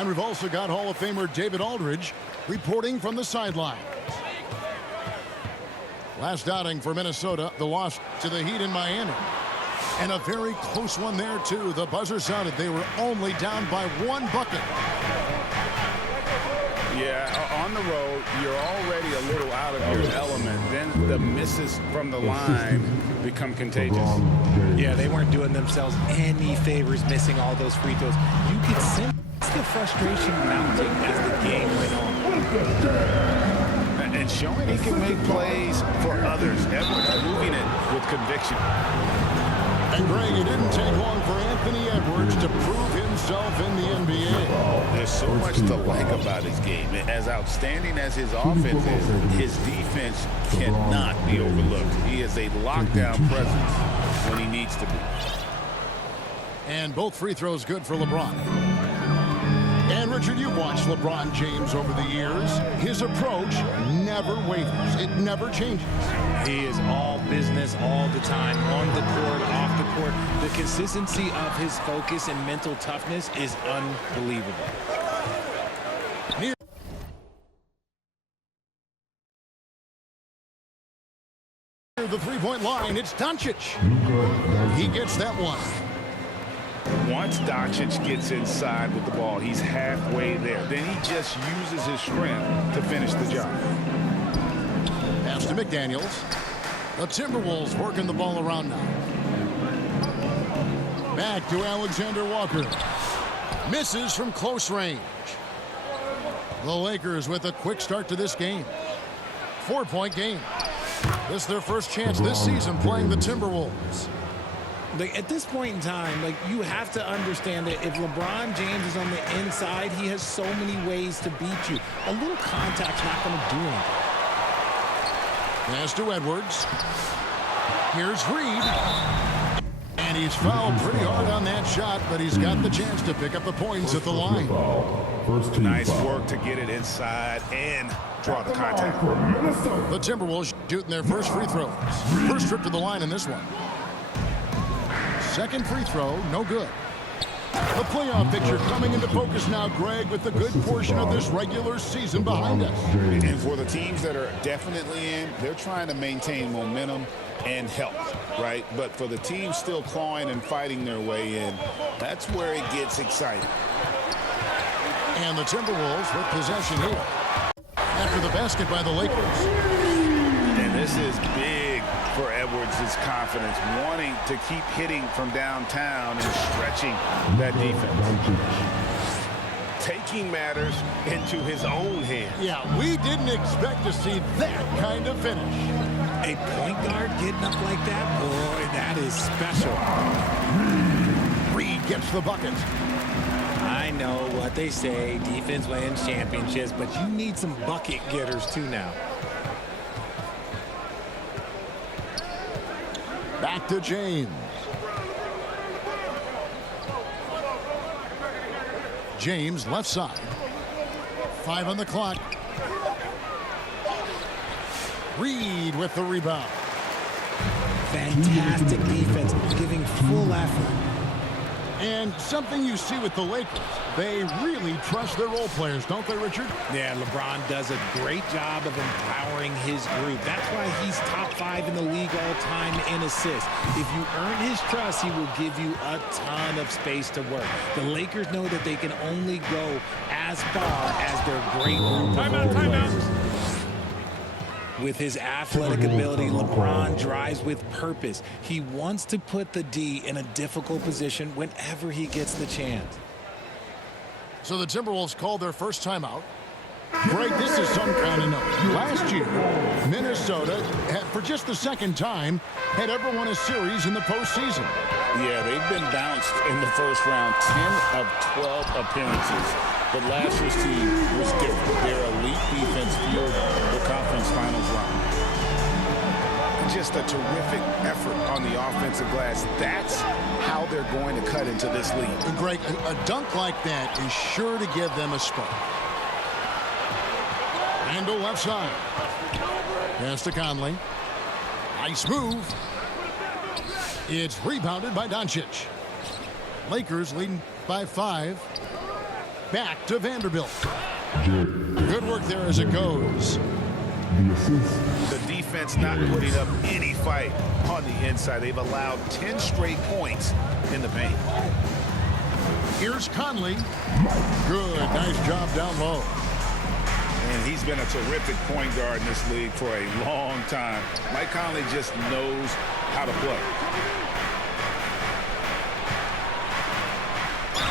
And we've also got Hall of Famer David Aldridge reporting from the sideline. Last outing for Minnesota, the loss to the Heat in Miami. And a very close one there, too. The buzzer sounded. They were only down by 1 bucket. Yeah, on the road, you're already a little out of your element. Then the misses from the line become contagious. Yeah, they weren't doing themselves any favors missing all those free throws. You could sense the frustration mounting as the game went on. And showing he can make plays for others. Edwards moving it with conviction. And Greg, it didn't take long for Anthony Edwards to prove himself in the NBA. There's so much to like about his game. As outstanding as his offense is, his defense cannot be overlooked. He is a lockdown presence when he needs to be. And both free throws good for LeBron. And Richard, you've watched LeBron James over the years. His approach never wavers. It never changes. He is all business all the time, on the court, off the court. The consistency of his focus and mental toughness is unbelievable. Near the three-point line, it's Doncic. He gets that one. Once Doncic gets inside with the ball, he's halfway there. Then he just uses his strength to finish the job. Pass to McDaniels. The Timberwolves working the ball around now. Back to Alexander Walker. Misses from close range. The Lakers with a quick start to this game. 4-point game. This is their first chance this season playing the Timberwolves. Like, at this point in time, like, you have to understand that if LeBron James is on the inside, he has so many ways to beat you. A little contact's not going to do anything. Pass to Edwards. Here's Reed. And he's fouled pretty hard on that shot, but he's got the chance to pick up the points at the line. Nice work to get it inside and draw the contact. The Timberwolves shooting their first free throws. First trip to the line in this one. Second free throw, no good. The playoff picture coming into focus now, Greg, with the good portion of this regular season behind us. And for the teams that are definitely in, they're trying to maintain momentum and health, right? But for the teams still clawing and fighting their way in, that's where it gets exciting. And the Timberwolves with possession here. After the basket by the Lakers. And this is big for Edwards' confidence, wanting to keep hitting from downtown and stretching that defense. Taking matters into his own hands. Yeah, we didn't expect to see that kind of finish. A point guard getting up like that, boy, that is special. Reed gets the bucket. I know what they say, defense wins championships, but you need some bucket getters too now. Back to James. James left side. 5 on the clock. Reed with the rebound. Fantastic defense, giving full effort. And something you see with the Lakers, they really trust their role players, don't they, Richard? Yeah, LeBron does a great job of empowering his group. That's why he's top 5 in the league all time in assists. If you earn his trust, he will give you a ton of space to work. The Lakers know that they can only go as far as their great group of players. With his athletic ability, LeBron drives with purpose. He wants to put the D in a difficult position whenever he gets the chance. So the Timberwolves called their first timeout. Greg, this is some kind of note. Last year, Minnesota, for just the second time, had ever won a series in the postseason. Yeah, they've been bounced in the first round, 10 of 12 appearances. But last year's team was different. Their elite defense fueled the conference finals run. Just a terrific effort on the offensive glass. That's how they're going to cut into this league. And Greg, a dunk like that is sure to give them a spark. Randall left side. Pass to Conley. Nice move. It's rebounded by Doncic. Lakers leading by 5. Back to Vanderbilt. Good work there as it goes. The defense not putting up any fight on the inside. They've allowed 10 straight points in the paint. Here's Conley. Good. Nice job down low. And he's been a terrific point guard in this league for a long time. Mike Conley just knows how to play.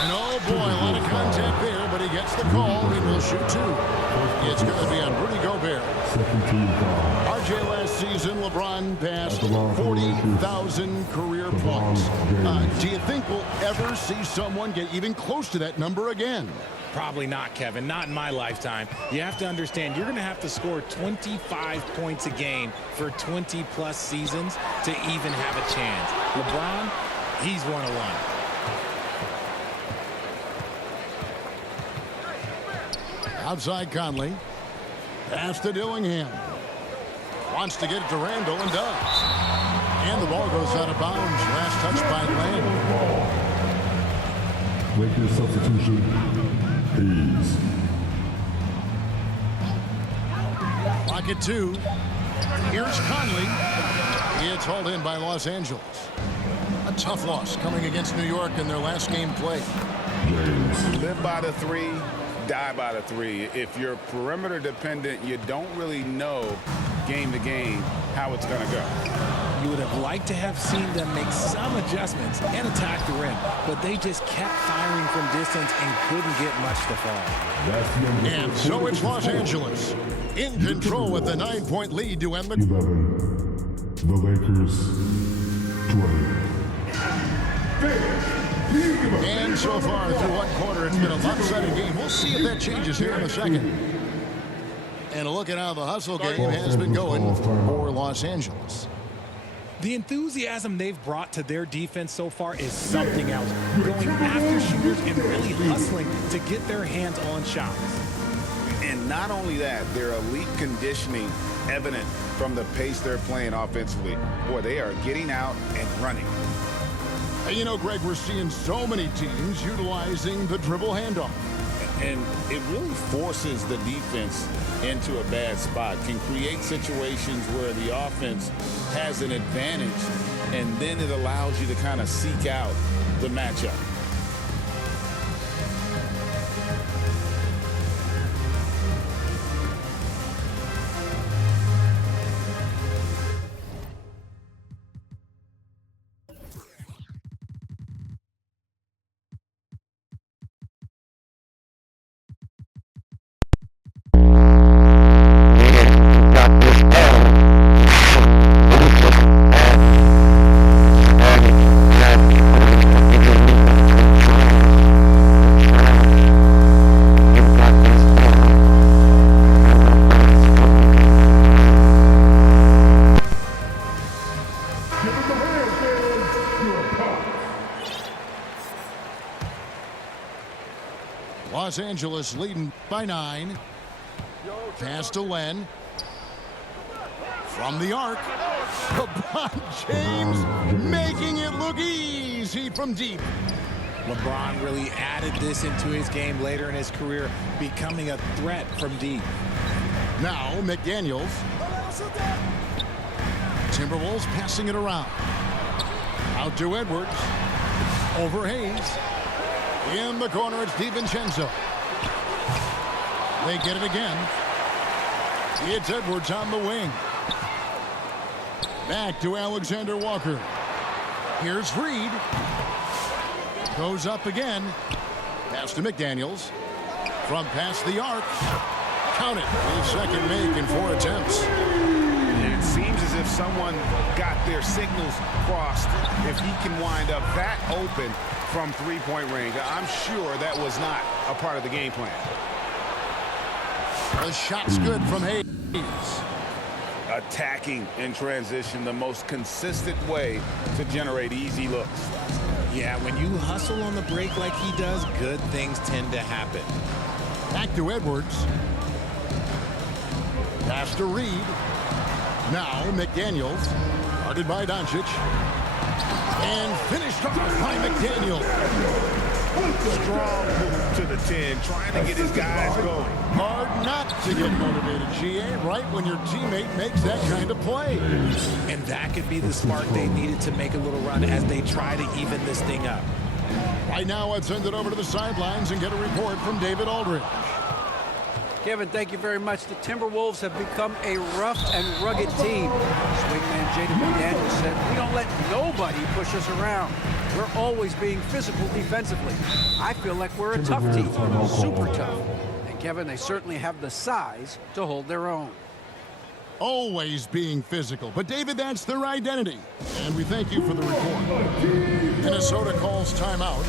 And oh boy, a lot of contact there, but he gets the call. He will shoot two. It's going to be on Rudy Gobert. RJ, last season, LeBron passed 40,000 career points. Do you think we'll ever see someone get even close to that number again? Probably not, Kevin. Not in my lifetime. You have to understand, you're going to have to score 25 points a game for 20-plus seasons to even have a chance. LeBron, he's one of one. Outside Conley. Pass to Dillingham. Wants to get it to Randall and does. And the ball goes out of bounds. Last touch by Lamb. Lakers substitution. Hayes. Clock at 2. Here's Conley. It's hauled in by Los Angeles. A tough loss coming against New York in their last game played. Live by the three, die by the three. If you're perimeter dependent, you don't really know game to game how it's going to go. You would have liked to have seen them make some adjustments and attack the rim, but they just kept firing from distance and couldn't get much to fall. And so it's Los Angeles in control with the 9-point lead to end the 11. The Lakers 20. And so far through one quarter, it's been a lopsided game. We'll see if that changes here in a second. And a look at how the hustle game has been going for Los Angeles. The enthusiasm they've brought to their defense so far is something else. Going after shooters and really hustling to get their hands on shots. And not only that, their elite conditioning evident from the pace they're playing offensively. Boy, they are getting out and running. Hey, you know, Greg, we're seeing so many teams utilizing the dribble handoff. And it really forces the defense into a bad spot, can create situations where the offense has an advantage, and then it allows you to kind of seek out the matchup. Los Angeles leading by 9. Pass to Len. From the arc. LeBron James making it look easy from deep. LeBron really added this into his game later in his career, becoming a threat from deep. Now McDaniels. Timberwolves passing it around. Out to Edwards. Over Hayes. In the corner, it's DiVincenzo. They get it again. It's Edwards on the wing. Back to Alexander Walker. Here's Reed. Goes up again. Pass to McDaniels. From past the arc. Count it. His second make in 4 attempts. It seems as if someone got their signals crossed. If he can wind up that open from three-point range, I'm sure that was not a part of the game plan. The shot's good from Hayes. Attacking in transition, the most consistent way to generate easy looks. Yeah, when you hustle on the break like he does, good things tend to happen. Back to Edwards. Pass to Reed. Now McDaniels. Guarded by Doncic. And finished off by McDaniel. Strong move to the 10, trying to get his guys going. Hard not to get motivated, GA, right when your teammate makes that kind of play. And that could be the spark they needed to make a little run as they try to even this thing up. Right now, let's send it over to the sidelines and get a report from David Aldridge. Kevin, thank you very much. The Timberwolves have become a rough and rugged team. Swingman Jaden McDaniels said, "We don't let nobody push us around. We're always being physical defensively. I feel like we're a tough team, super tough." And Kevin, they certainly have the size to hold their own. Always being physical. But, David, that's their identity. And we thank you for the report. Minnesota calls timeout.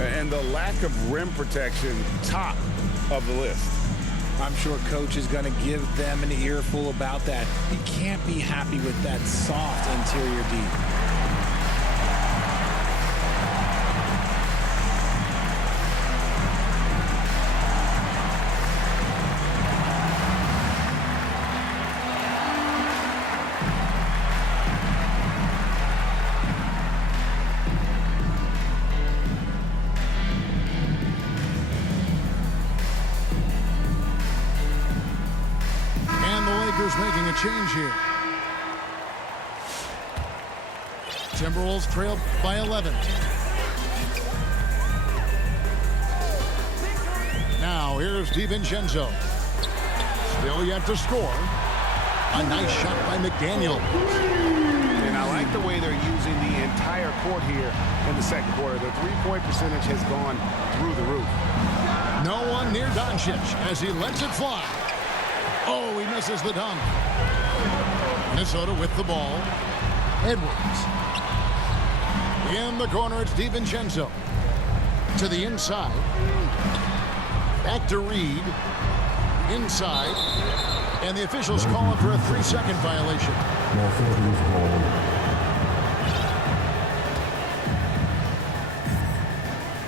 And the lack of rim protection, top of the list. I'm sure Coach is going to give them an earful about that. He can't be happy with that soft interior D. Making a change here. Timberwolves trail by 11. Now here's DiVincenzo. Still yet to score. A nice shot by McDaniel. And I like the way they're using the entire court here in the second quarter. Their three-point percentage has gone through the roof. No one near Doncic as he lets it fly. Oh, he misses the dunk. Minnesota with the ball. Edwards. In the corner, it's DiVincenzo. To the inside. Back to Reed. Inside. And the officials call him for a 3-second violation.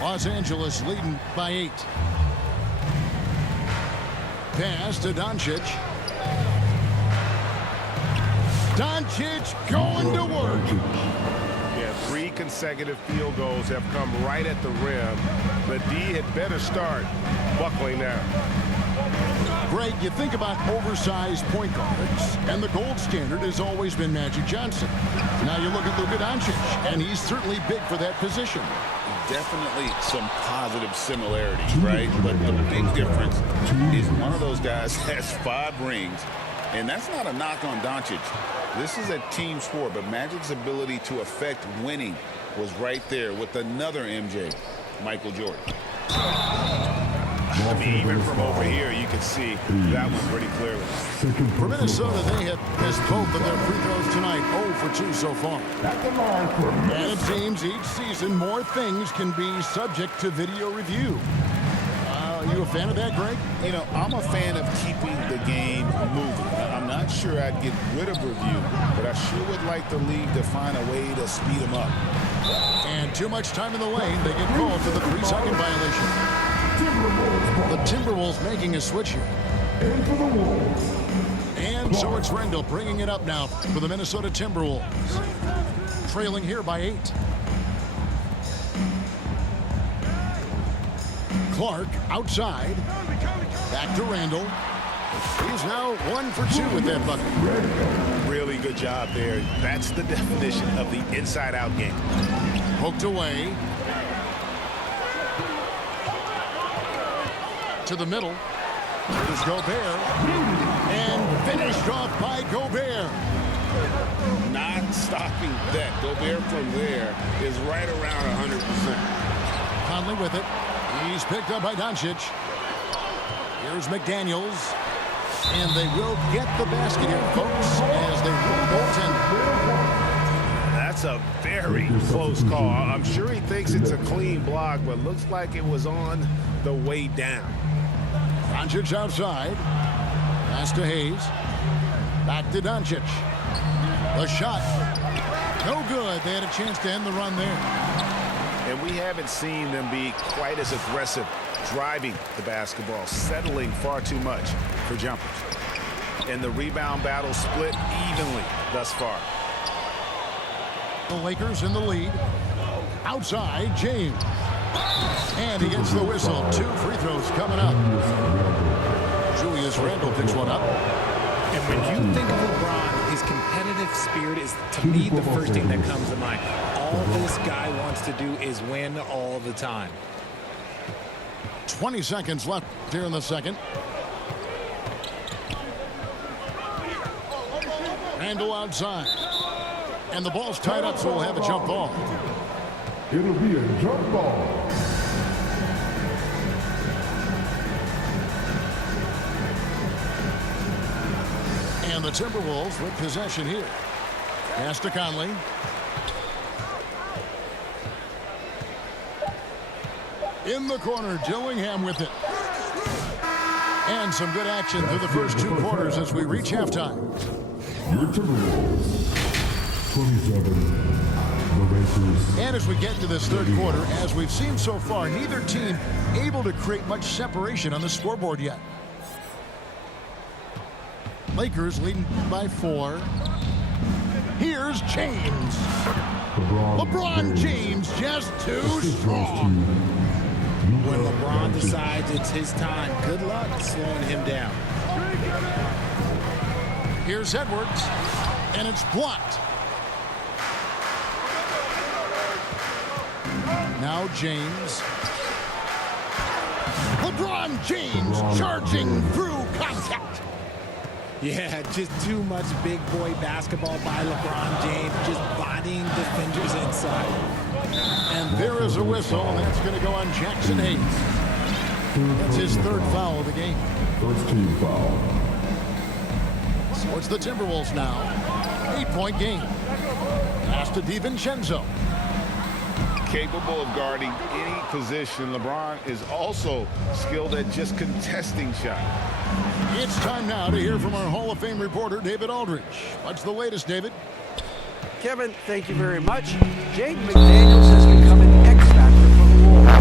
Los Angeles leading by 8. Pass to Doncic. Doncic going to work. Yeah, 3 consecutive field goals have come right at the rim. The D had better start buckling down. Greg, you think about oversized point guards, and the gold standard has always been Magic Johnson. Now you look at Luka Doncic, and he's certainly big for that position. Definitely some positive similarities, right? But the big difference is one of those guys has 5 rings, and that's not a knock on Doncic. This is a team sport, but Magic's ability to affect winning was right there with another MJ, Michael Jordan. I mean, even from over here, you can see that one pretty clearly. For Minnesota, they have missed both of their free throws tonight, 0 for 2 so far. And it seems each season more things can be subject to video review. Are you a fan of that, Greg? You know, I'm a fan of keeping the game moving. I'm not sure I'd get rid of review, but I sure would like the league to find a way to speed them up. And too much time in the lane, they get called for the 3-second violation. The Timberwolves making a switch here. And so it's Rendell bringing it up now for the Minnesota Timberwolves. Trailing here by 8. Clark outside. Back to Randall. He's now 1 for 2 with that bucket. Really good job there. That's the definition of the inside-out game. Poked away. To the middle. Here's Gobert. And finished off by Gobert. Not stopping that. Gobert from there is right around 100%. Conley with it. He's picked up by Doncic. Here's McDaniels. And they will get the basket here, folks, as they rule goaltender. That's a very close call. I'm sure he thinks it's a clean block, but looks like it was on the way down. Doncic outside. Pass to Hayes. Back to Doncic. The shot. No good. They had a chance to end the run there. And we haven't seen them be quite as aggressive driving the basketball, settling far too much for jumpers. And the rebound battle split evenly thus far. The Lakers in the lead. Outside, James. And he gets the whistle. 2 free throws coming up. Julius Randle picks one up. And when you think of LeBron, his competitive spirit is, to me, the first thing that comes to mind. All this guy wants to do is win all the time. 20 seconds left here in the second. Randle outside. And the ball's tied up, so we'll have a jump ball. It'll be a jump ball. And the Timberwolves with possession here. Pass to Conley. In the corner, Dillingham with it. And some good action through the first 2 quarters as we reach halftime. Your Timberwolves. 27. The Lakers. And as we get to this third quarter, as we've seen so far, neither team able to create much separation on the scoreboard yet. Lakers leading by 4. Here's James. LeBron James just too strong. When LeBron decides it's his time, good luck slowing him down. Here's Edwards, and it's blocked. Now James. LeBron James charging through contact. Yeah, just too much big boy basketball by LeBron James, just bodying defenders inside. And there is a whistle, and that's going to go on Jackson Hayes. That's his 3rd foul of the game. First team foul. So it's the Timberwolves now. 8-point game. Pass to DiVincenzo. Capable of guarding any position. LeBron is also skilled at just contesting shots. It's time now to hear from our Hall of Fame reporter, David Aldridge. What's the latest, David? Kevin, thank you very much. Jaden McDaniels has become an X factor for the Wolves.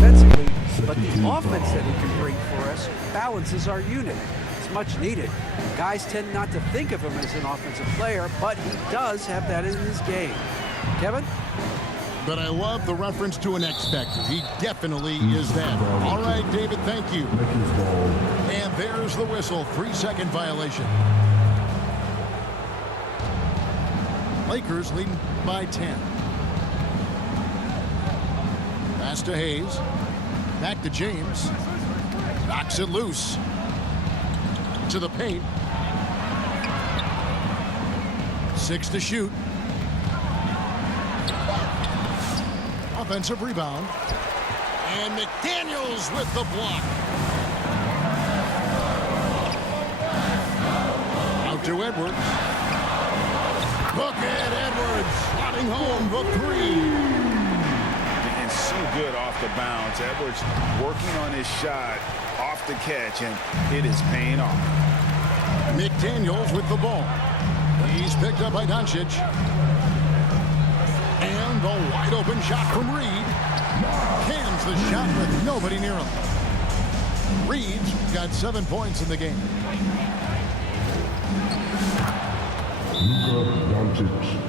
Defensively, but the offense that he can bring for us balances our unit. It's much needed. Guys tend not to think of him as an offensive player, but he does have that in his game. Kevin? But I love the reference to an X factor. He definitely is that. All right, David, thank you. Lakers ball. And there's the whistle. 3-second violation. Lakers leading by 10. Pass to Hayes. Back to James. Knocks it loose. To the paint. 6 to shoot. Offensive rebound. And McDaniels with the block. Out to Edwards. Look at Edwards slotting home the 3. And so good off the bounce. Edwards working on his shot off the catch, and it is paying off. McDaniels with the ball. He's picked up by Doncic. And the wide open shot from Reed. Cans the shot with nobody near him. Reed's got 7 points in the game. Luka Doncic.